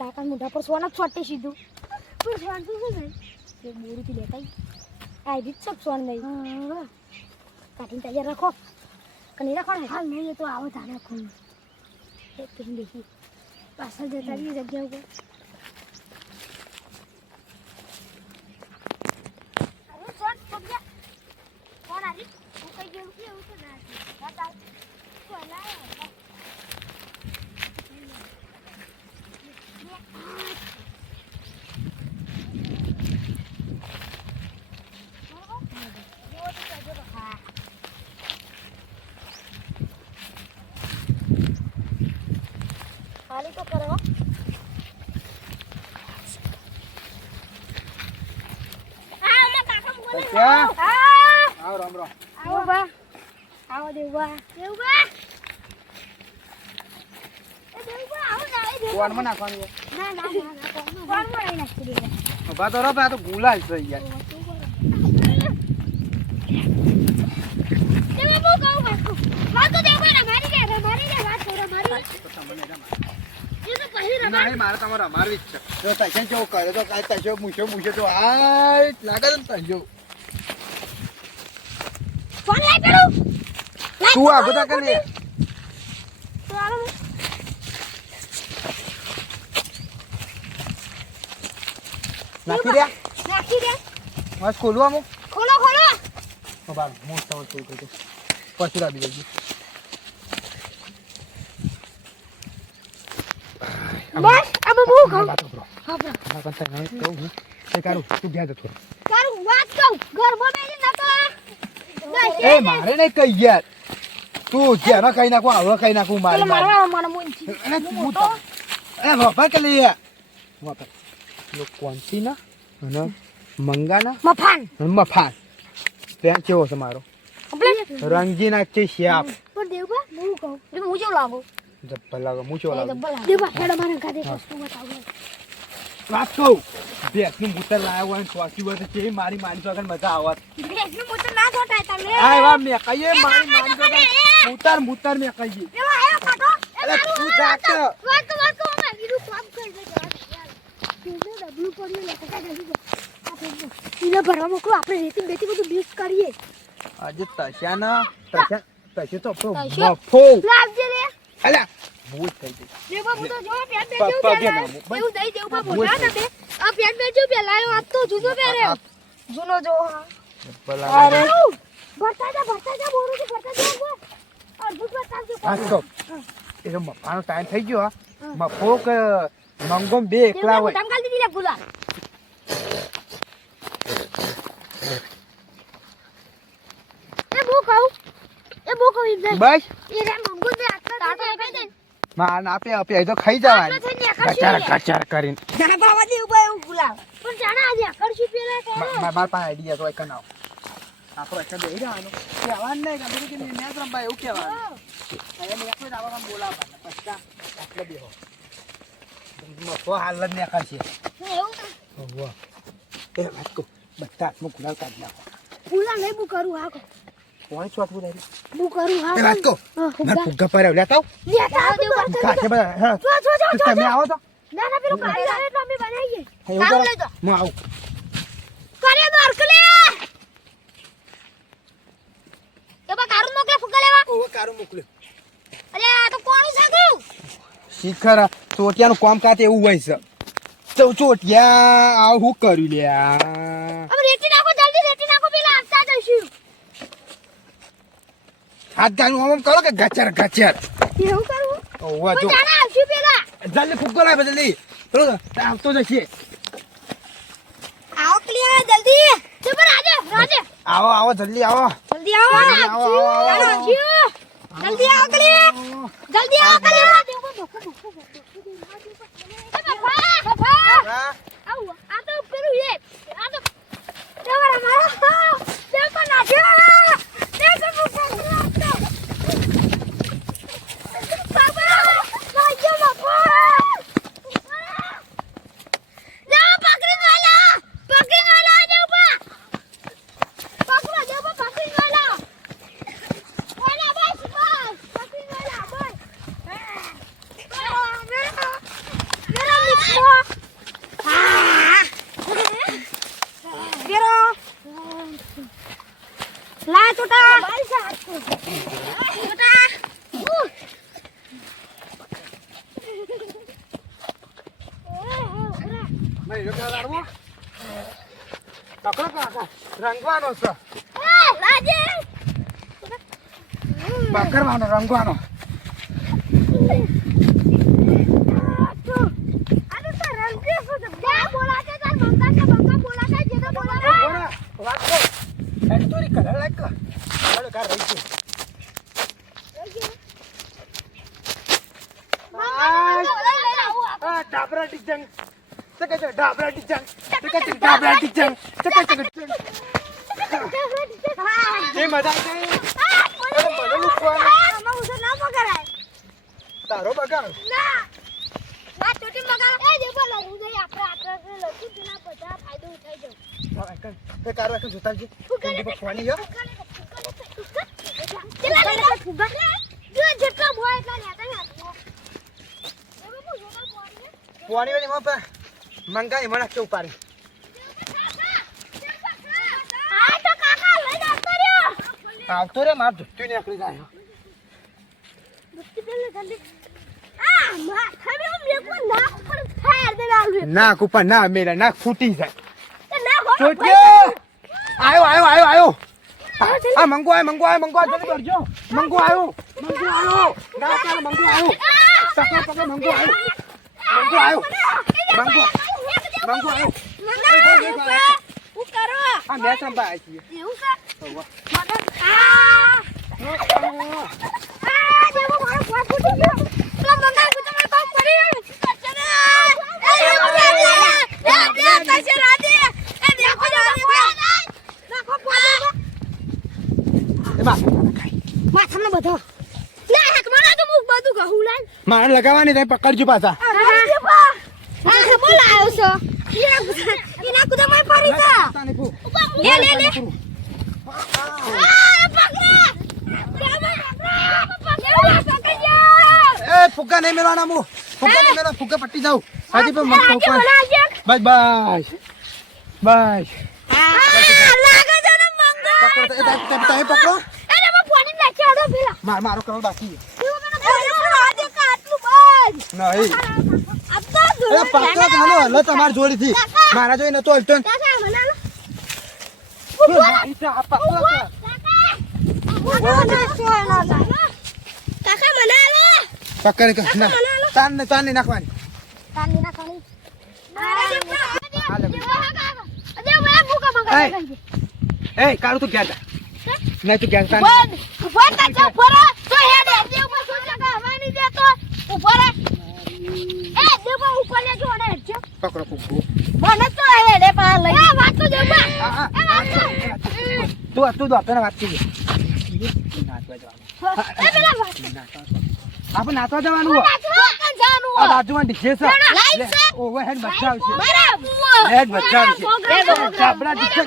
કાકા મોઢા પર સોના છોટે સીધું પણ સોન તો શું એક બોરી થી લેતા આઈ રીત સબ સોન નહીં કાઢીને તૈયાર રાખો કની રાખો ને હાલ નહીં તો આવો તારે રાખો એક તું દેખી પાછળ જતા રહી જગ્યા ઉપર અરે સોન પગ્યા કોણ આવી હું કઈ ગયું કે એવું તો ના હતા કોલા खाली तो करो हां मैं काका बोले हां आओ राम राम आओ बा आओ देवा देवा ए देवा आओ ना ए देवा कोण मना कोण ना ना ना कोण मना नाखी देवा बा तो रो बा तो गुलाल છે યાર દેવા બો કહું વાત તો દેવા ના મારી દે વાત કરો મારી નહીં મારે તમારે અમારી જ છે જો તૈસે જો કરે તો કાઈ તૈસે મૂછો તો આ લાગે ને તૈજો ફોન લઈ પેલું તું આ બધા કરી તો આલો નાખી દે બસ ખોલવા મો ખોલો ઓ બાર મોસ્ટ આઉટ થઈ ગયો પછી લાવી દેજો બસ अब બહુ ખાવ હા બ્રો ના કંતા નહીં તો હું એ કારું તું ગયા જતો કારું વાત કહું ઘરમાં બેસી નતો એ મારે નહીં કઈ યાર તું જેના કઈ નાખું આવડો કઈ નાખું મારી મારવા મને મોંચી અને તું તો એ બાપા કે લે બાપા લો કોંતી ના અને મંગાના મફાન ત્યાં કેવો છે મારો રંગીન આખી શ્યાપ પણ દેવબા હું કહું એટલે હું જો લાગો જબ્બર લાગો મૂછો લાગો દેવબા હેડો મારે ગાડી વસ્તુ બતાવો વાત કહું બેસનું મૂતર લાવ્યો હોય સ્વાસી હોય તો જે મારી માની તો મજા આવત બેસનું મૂતર ના છોટાય તમે આ વા મે કહીએ મારી તો મૂતર મે કહીએ એવા આયો કાટો અરે તું જાત વાત કહો મેં બીજું કામ કરી દે યાર કેનો ડબલું પડ્યું લે કાકા જલ્દી ઈલા ભરવા મોકલો આપણે રેતી બેતી બધું મિક્સ કરીએ આજે તશ્યાના તશે તો મફો લાવજે રે અલા ભૂત થઈ ગઈ દેવા હું તો જો પેન બેજો એવું દઈ દેવું બા મોટા ના બે આ પેન બેજો પેલાયો આ તો જૂનો પહેરે જૂનો જો હા અરે ભરતા જા બોરું થી ભરતા જા और भूत बता दो આસો એ તો મફાનો ટાઈમ થઈ ગયો મફો કે મંગોમ બે એકલા હોય ટંગાલ દીધી લે ગુલા એ બો કહું ઇબ્રાહિમ બસ એ રે મંગો ને આટલા ટાટો આપે દે માં આપે તો ખાઈ જવાય કચાર કરીને ના બાવા દે ઉભા એવું ગુલા પણ જાણા આજે આકડશું પેલા કે માર પાસે આઈડિયા તો એક નાવ આપણો એક બેહી જવાનો કે આવાજ નહીં કે કે મેચ રમવા એવું કહેવાનું અહીંયા મેં આપણે આવા બોલાવવા પછતા આટલે બેહો મફો હાલ જ ને કરશે એવું વાહ એ વાત કો બધા હાથમાં ગુલાલ કાઢી નાખો ગુલા નહીં બુ કરું હા કો કોણ છોટવું તારી બુ કરું હા એ વાત કો ના ફુગ્ગા પર લેતા આવ કાઠે બધા જો તમે આવો તો ના ના પેલું કાઢી લાવે તો અમે બનાવીએ એવું કરો હું આવું કરે દોરકલે તો બા કારું મોકલે ફુગ્ગા લેવા ઓવો કારું મોકલે અરે આ તો કોણ છે ગયું શિખર ચોટિયાનું કામ કાતે એવું હોય છે ચોટિયા આ હું કર્યું લ્યા હવે રેતી નાખો જલ્દી રેતી નાખો પેલા આપતા જઈશું હાથ ગાનું આમ કરો કે ગચર ગચર એવું કરવું ઓવા જો હું જાણે આવશું પેલા જલ્દી ફૂગો લાવ જલ્દી ચલો આવતો જશે આવો ક્લિયર જલ્દી જબર રાજે રાજે આવો આવો જલ્દી આવો જલ્દી આવો જલ્દી આવો, આવો, આવો. જલ્દી આવો ક્લિયર જલ્દી આવો ક્લિયર હા આવો આ તો પેલું એ આ તો જબર અમારો દેવ ના જો દેવ તો બાબા લાજો બાપા જાઓ પકડી વાલા દેવ બા પકડો દેવ બા પકડી વાલા ઓલા બસ પકડી વાલા બોલ મેરા મિત્રો મેરો લા છોટા છોટા નહીં જો પેલા લાડવો પકડો કાકા રંગવાનો છે રાજે પકડવાનો રંગવાનો આનો તો રંગે શું બોલાતે તાર બંકા બોલાતે જે તો બોલાતે બોરા વાત કર એન્ટોરી કલર લાઈક કલર કાર રહી છે આ ડાબરા ડિઝાઇન ચકે ચકે ડાબરા ડિઝાઇન ચકે ચકે ડાબરા ડિઝાઇન ચકે ચકે જે મજા આવે મને લુકવાનો તારો બગાડ એ કારો એક જોતા છે તું બખવાની હે પોણી વાળી માં પર મંગાઈ મને કે ઉપાડી આવતો રે માર ધુત્તી નીકળી જાય નાક ઉપર ના મેરા નાક ફૂટી જાય આયો આયો આયો આયો આ મંગો જલ્દી કરજો મંગો આયો ના ચાલ મંગો આયો પકડો મંગો આયો આ મેં સંભાળ્યા છીએ મારે લગાવવાની તમે પકડજો પાછા ફુગ્ગા નહીં મેળવાના હું ફુગ્ગા નહીં મેળવા ફુગ્ગા પટ્ટી જાઉં હાજી પણ મસ્ત ઉપર બસ તમે પકડો મારો કરો બાકી નહીં પકડો ચાલો હલો તમારી જોડીથી મારા જોઈ નતો હલતો પકડ તાન નહીં નાખવાની એ કાળું તું ગયા નહીં તું ગયા પકડો ફુગ્ગો તું આપને વાત કરી આપણે નાચવા જવાનું આ બાજુમાં ડીજે છે ઓવર હેડ બચ્ચા આવશે હેડ બચ્ચા આવશે ડાબરા ડીજે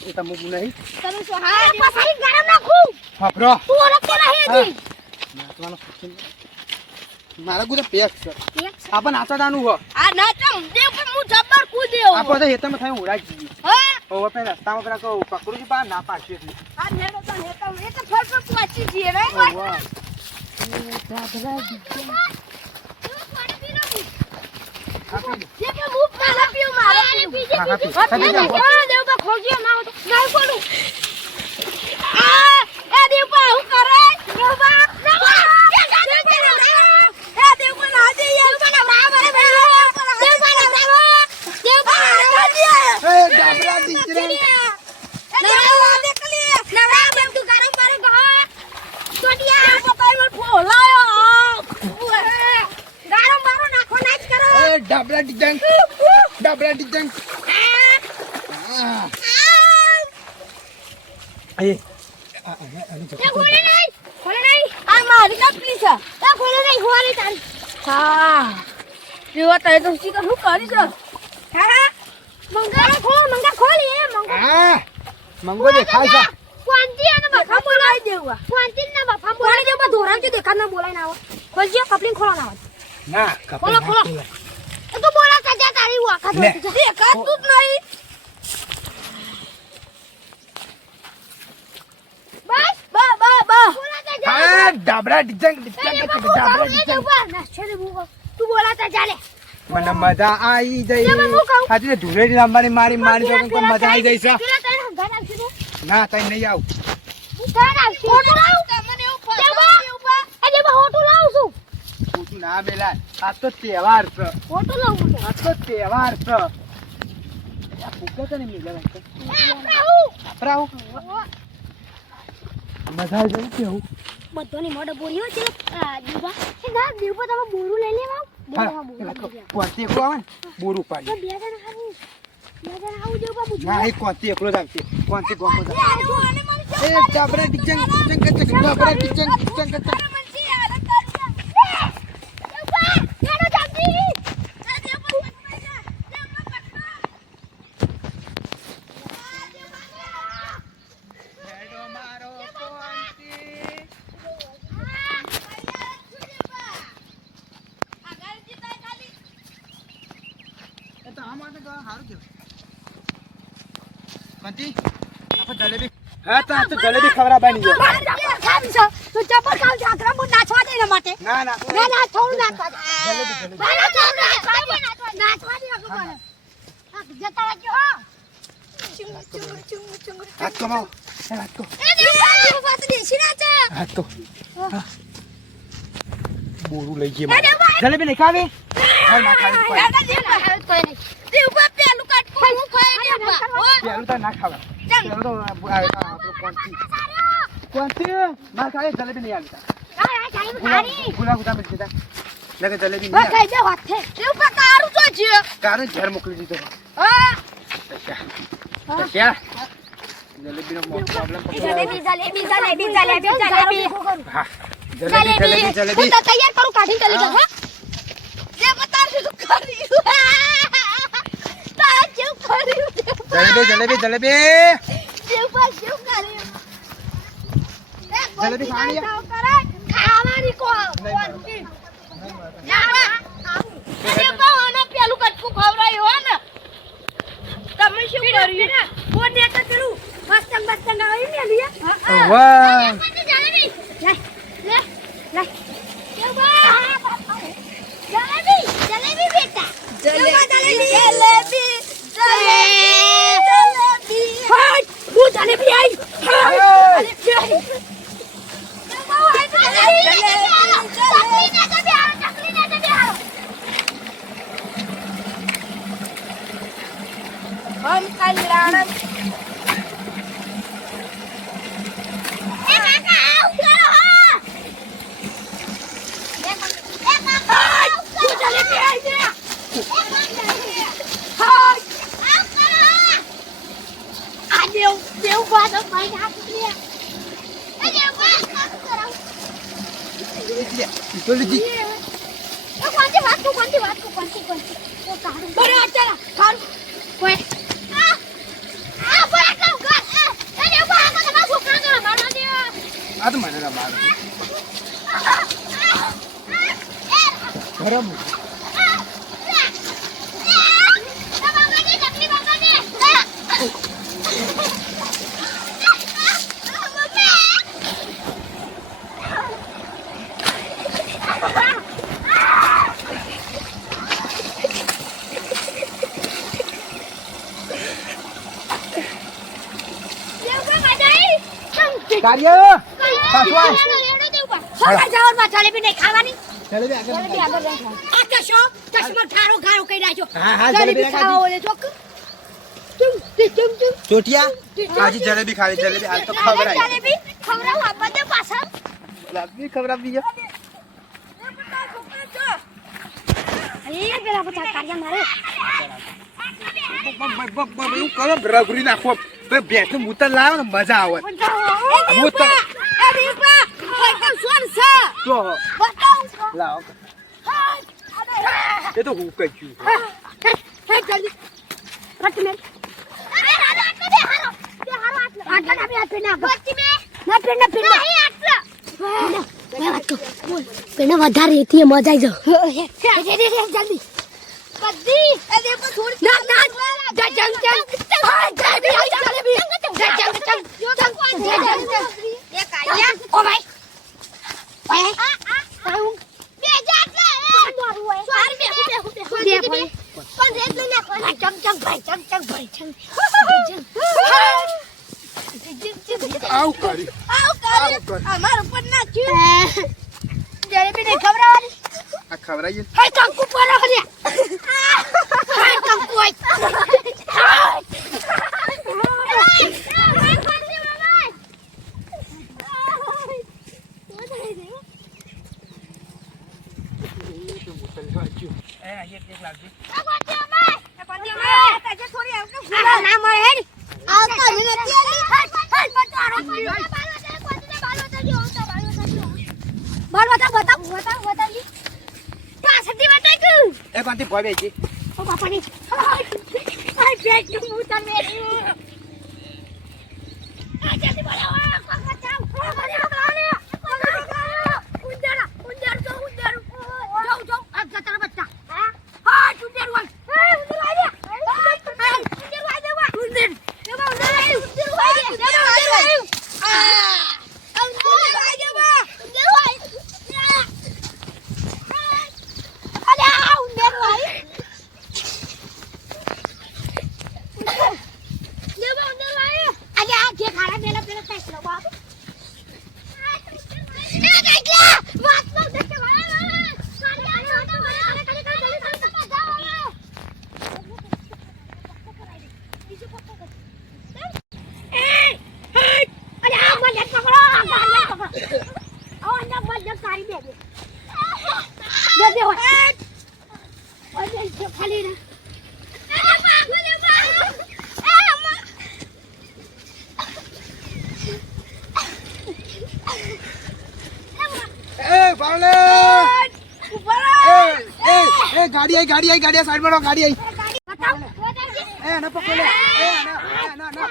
એ તમે નહીં ફાફરો મારા ગુદે પેક છે આપણે નાચવા જવાનું હો આપણે તો હેતમાં થાય ઉડાઈ જઈએ ઓવર પે રસ્તામાં પેલા પકડું છું ના પાડશે સાચી છીએ ને વાહ દાદરા દીકરા આપી દે જે કે મુખ ના પીઓ મારે પીજે હા, પીજે હા, પી. દેવ બા ખોગ્યો ના હોય ના કોનું આ એ દેવ બા હું કરે દેવ બા એ ડાબરા દીકરા એ ડાબરા ડિજંગ આ એ આને જતો આ મંગો દેખાય છે ના ખોલો, ખોલો. તો બોલા કાજા તારી વાખા લે. દેખાતું જ નહીં બસ બોલા કાજા હા ડાબરા ડિજંગ ડાબરા ડિજંગ તું બોલાતા ચાલે મને મજા આવી જઈ લે, હું કહું. આજે ધૂળેટી રમવાની મારી મારી તો કોઈ મજા આવી જઈ છે પેલા તને હંગાત આવશે તો ના તઈ નહીં આવ હંગાત આવશે હોટો લાવ તમને એવું ફસાવી એ દેવા હોટો લાવ છું તું ના બેલા આ તો તહેવાર છે હોટો લાવ આ તો તહેવાર છે આ ફુગ્ગા કને મિલા અંકલ આપરાઉ મજા આવી જઈ કેવું બધોની મોઢે બોલ્યો છે દીવા એ ના દીવા તમે બોરું લઈ લેવા કોંતી એકલો આવે ને બોર તો ઉપાડી બે જણા આવું દેવા પૂછો ના એ કોંતી એકલો જ આવશે કોંતી ગોમો જ એ ડાબરા ડિજંગ ડાબરા ડિજંગ જલેબી ખવડાવવાની છે તો ચપર કાલ જાગરા મુ નાચવા દે ને માટે ના ના ના થોડું નાચવા દે જલેબી નાચવા દે અગર જતા વાગ્યો હાથ કમાઓ હાથ કો એ દેવા વાત દેશી નાચા હાથ કો બોરું લઈ ગયે જલેબી નહીં ખાવી ના ખાવી પેલું તો ના ખાવા પેલું તો કોંતી ના ખાય જલેબી નહીં આવી ગુલા ગુલા મિલ જતા લગે જલેબી નહીં આવી કારણ ઘેર મોકલી દીધો અચ્છા જલેબી નો પ્રોબ્લેમ હા જલેબી તૈયાર કરું કાઢીને ચાલી જા હા જે બતાવશું તું કરી તારા કેવું કર્યું જલેબી જેવ પર જેવ કર્યું જલેબી ખાવાની કો અરે બાઓને પેલું કટકું ખવરાયું હો ને તમે શું કર્યું કોને તો પેલું મસ્તંગ આવી ને લીયા વાહ જલેબી લે જલેબી બેટા જલેબી હું જલેબી આવી हम कल्याण આ તો મને મારું બરાબર કાર્ય પાછો આય. છોકરા જવાનું જલેબી નહીં ખાવાની જલેબી આગળ જલેબી આગળ લઈ ખાવ. આ કશો ચશ્મા ઠારો ખારો કરી નાખ્યો. હા, હા, જલેબી જલેબી ખાવા ઓલે ચોક. ચુમ. ચોટિયા આજે જલેબી ખાવી જલેબી હાલ તો ખવડાય જલેબી ખવડાવું આપવા દે પાછા. લાગી ખવડાવી જો એ પેલા બધા કાર્ય મારે. એવું કરો રગડી નાખો તો બેઠું મૂતર લાવો ને મજા આવે મૂતર તો લાવો એ તો હું કહ્યું પેને વધારે હતી મજા આવી જાવ જલ્દી બધી અરે પણ થોડી ના જંગ જલેબી એ કાયા ઓ ભાઈ બે જાત લે સોરી બે ભાઈ પણ રેત લઈને ચંગ ભાઈ આવ કરી અમાર ઉપર નાખ્યું જલેબી ને ખવડાવવાની આ ખવડાવીએ હે કંકુ પર હરિયા હે કંકુ એ પાંથી ભોય બેસી ગાડી આઈ સાઈડ માં ગાડી આઈ એ ના પકડ લે એ ના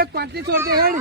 એક પાંચની છોડ દે હેડ